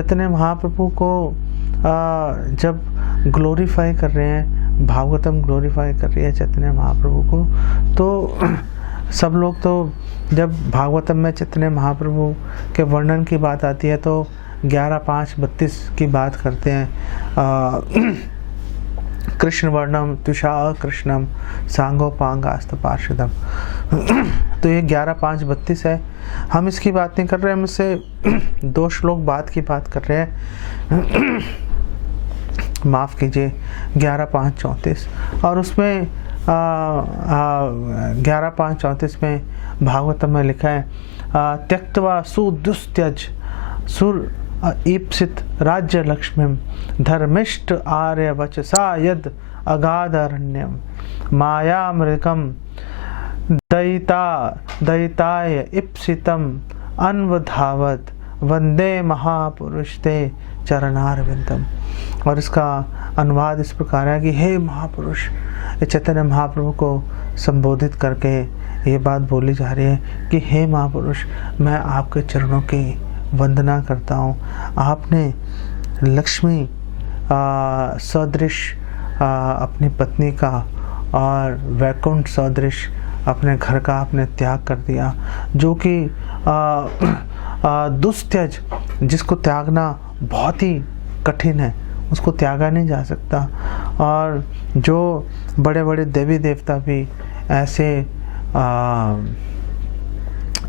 चैतन्य महाप्रभु को जब ग्लोरीफाई कर रहे हैं, भागवतम ग्लोरीफाई कर रही है चैतन्य महाप्रभु को, तो सब लोग तो जब भागवतम में चैतन्य महाप्रभु के वर्णन की बात आती है तो 11:5:32 की बात करते हैं। कृष्ण वर्णम तुषा कृष्णम सांगोपांगास्त पार्षदम। तो ये 11:5:32 है। हम इसकी बात नहीं कर रहे, हम इससे 2 श्लोक बाद की बात कर रहे हैं। माफ़ कीजिए, 11:5:34। और उसमें 11:5:34 में भागवतम में लिखा है, त्यक्त्वा सुदुस्त्यज सुर ईप्सित राज्य लक्ष्मीम धर्मिष्ठ आर्य वचसा यद अगाधरण्यम मायामृगम दयिताय ईप्सितम अन्वधावत वंदे महापुरुष ते चरणारविंदम। और इसका अनुवाद इस प्रकार है कि हे महापुरुष, चैतन्य महाप्रभु को संबोधित करके ये बात बोली जा रही है कि हे महापुरुष, मैं आपके चरणों की वंदना करता हूँ। आपने लक्ष्मी सदृश अपनी पत्नी का और वैकुंठ सदृश अपने घर का आपने त्याग कर दिया, जो कि दुस्त्यज, जिसको त्यागना बहुत ही कठिन है, उसको त्यागा नहीं जा सकता। और जो बड़े बड़े देवी देवता भी ऐसे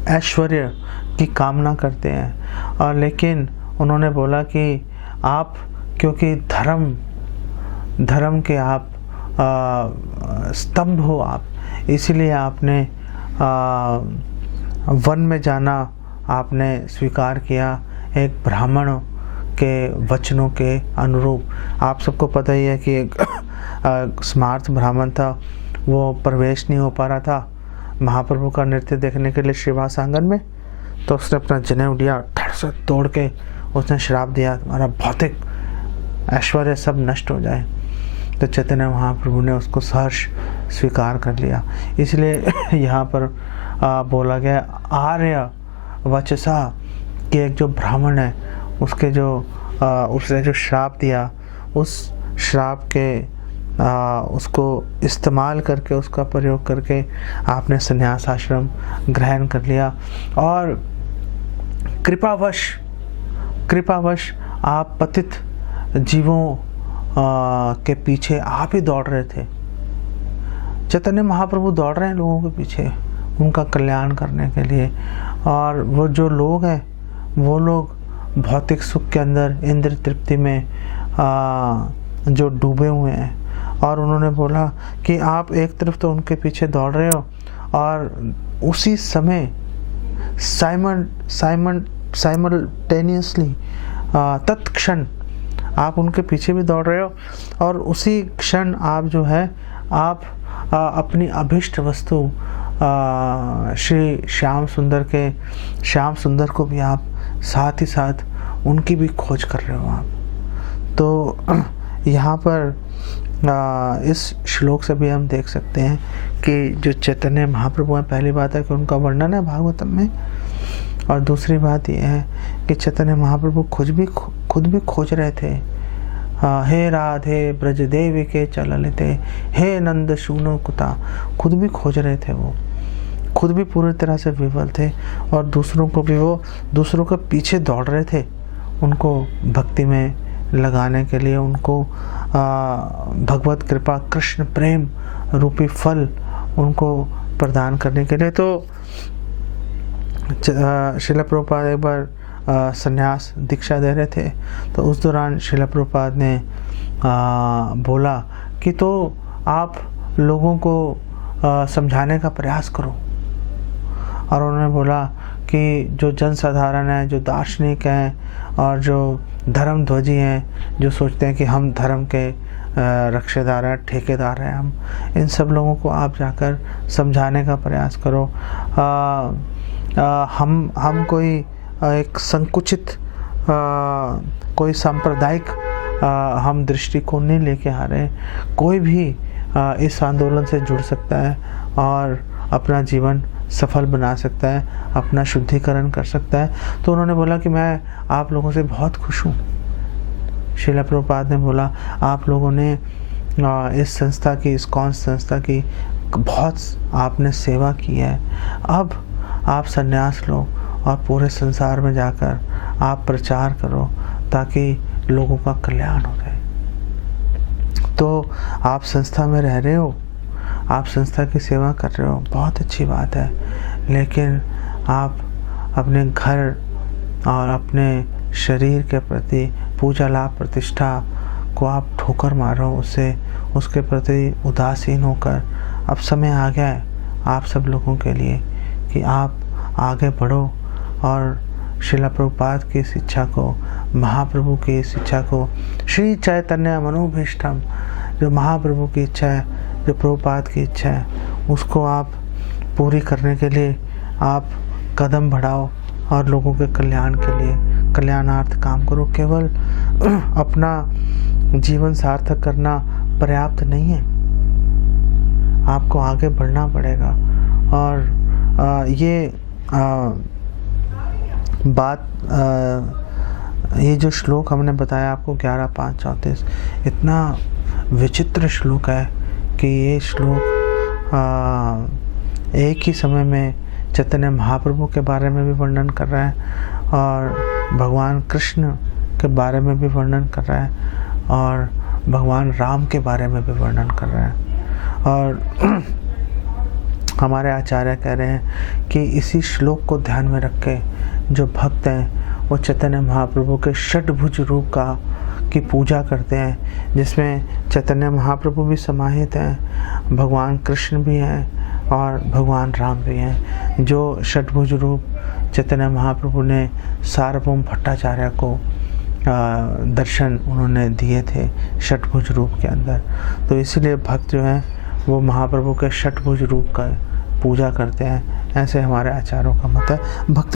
ऐश्वर्य की कामना करते हैं, और लेकिन उन्होंने बोला कि आप क्योंकि धर्म के आप स्तंभ हो, आप इसीलिए आपने वन में जाना आपने स्वीकार किया, एक ब्राह्मण के वचनों के अनुरूप। आप सबको पता ही है कि एक स्मार्त ब्राह्मण था, वो प्रवेश नहीं हो पा रहा था महाप्रभु का नृत्य देखने के लिए श्रीवास आंगन में, तो उसने अपना जनेऊ लिया, धड़ से तोड़ के उसने श्राप दिया, तुम्हारा भौतिक ऐश्वर्य सब नष्ट हो जाए। तो चैतन्य महाप्रभु ने उसको सहर्ष स्वीकार कर लिया। इसलिए यहाँ पर बोला गया आर्य वचसा, कि एक जो ब्राह्मण है उसने जो श्राप दिया, उस श्राप के उसको इस्तेमाल करके, उसका प्रयोग करके आपने संन्यास आश्रम ग्रहण कर लिया। और कृपावश आप पतित जीवों के पीछे आप ही दौड़ रहे थे। चैतन्य महाप्रभु दौड़ रहे हैं लोगों के पीछे उनका कल्याण करने के लिए। और वो जो लोग हैं, वो लोग भौतिक सुख के अंदर, इंद्र तृप्ति में जो डूबे हुए हैं। और उन्होंने बोला कि आप एक तरफ तो उनके पीछे दौड़ रहे हो, और उसी समय साइमल्टेनियसली तत्क्षण आप उनके पीछे भी दौड़ रहे हो, और उसी क्षण आप जो है आप अपनी अभिष्ट वस्तु श्री श्याम सुंदर को भी आप साथ ही साथ उनकी भी खोज कर रहे हो आप। तो यहाँ पर इस श्लोक से भी हम देख सकते हैं कि जो चैतन्य महाप्रभु हैं, पहली बात है कि उनका वर्णन है भागवतम में, और दूसरी बात यह है कि चैतन्य महाप्रभु खुद भी खोज रहे थे। हे राधे ब्रज देवी के चललिते, हे नंद शूनो कुता, खुद भी खोज रहे थे। वो खुद भी पूरी तरह से विफल थे, और दूसरों को भी वो दूसरों के पीछे दौड़ रहे थे, उनको भक्ति में लगाने के लिए, उनको भगवत कृपा कृष्ण प्रेम रूपी फल उनको प्रदान करने के लिए। तो श्रील प्रभुपाद एक बार संन्यास दीक्षा दे रहे थे, तो उस दौरान श्रील प्रभुपाद ने बोला कि तो आप लोगों को समझाने का प्रयास करो। और उन्होंने बोला कि जो जनसाधारण है, जो दार्शनिक हैं और जो धर्म ध्वजी हैं, जो सोचते हैं कि हम धर्म के रक्षेदार हैं, ठेकेदार हैं, हम इन सब लोगों को आप जाकर समझाने का प्रयास करो। हम कोई एक संकुचित कोई सांप्रदायिक हम दृष्टिकोण नहीं लेके आ रहे। कोई भी इस आंदोलन से जुड़ सकता है और अपना जीवन सफल बना सकता है, अपना शुद्धिकरण कर सकता है। तो उन्होंने बोला कि मैं आप लोगों से बहुत खुश हूँ। श्रील प्रभुपाद ने बोला, आप लोगों ने इस संस्था की, इस्कॉन संस्था की बहुत आपने सेवा की है। अब आप संन्यास लो और पूरे संसार में जाकर आप प्रचार करो ताकि लोगों का कल्याण हो जाए। तो आप संस्था में रह रहे हो, आप संस्था की सेवा कर रहे हो, बहुत अच्छी बात है, लेकिन आप अपने घर और अपने शरीर के प्रति पूजा लाभ प्रतिष्ठा को आप ठोकर मारो, उसके प्रति उदासीन होकर अब समय आ गया है आप सब लोगों के लिए कि आप आगे बढ़ो और श्रील प्रभुपाद की शिक्षा को, महाप्रभु की शिक्षा को, श्री चैतन्य मनोभीष्टम, जो महाप्रभु की इच्छा है, जो प्रभुपाद की इच्छा है, उसको आप पूरी करने के लिए आप कदम बढ़ाओ और लोगों के कल्याण के लिए, कल्याणार्थ काम करो। केवल अपना जीवन सार्थक करना पर्याप्त नहीं है, आपको आगे बढ़ना पड़ेगा। और ये जो श्लोक हमने बताया आपको 11.5.34, इतना विचित्र श्लोक है कि ये श्लोक एक ही समय में चैतन्य महाप्रभु के बारे में भी वर्णन कर रहा है और भगवान कृष्ण के बारे में भी वर्णन कर रहा है और भगवान राम के बारे में भी वर्णन कर रहा है। और हमारे आचार्य कह रहे हैं कि इसी श्लोक को ध्यान में रख के जो भक्त हैं वो चैतन्य महाप्रभु के षटभुज रूप की पूजा करते हैं, जिसमें चैतन्य महाप्रभु भी समाहित हैं, भगवान कृष्ण भी हैं और भगवान राम भी हैं। जो षटभुज रूप चैतन्य महाप्रभु ने सार्वभौम भट्टाचार्य को दर्शन उन्होंने दिए थे षटभुज रूप के अंदर, तो इसीलिए भक्त जो हैं वो महाप्रभु के षटभुज रूप का पूजा करते हैं। ऐसे हमारे आचार्यों का मत है। भक्त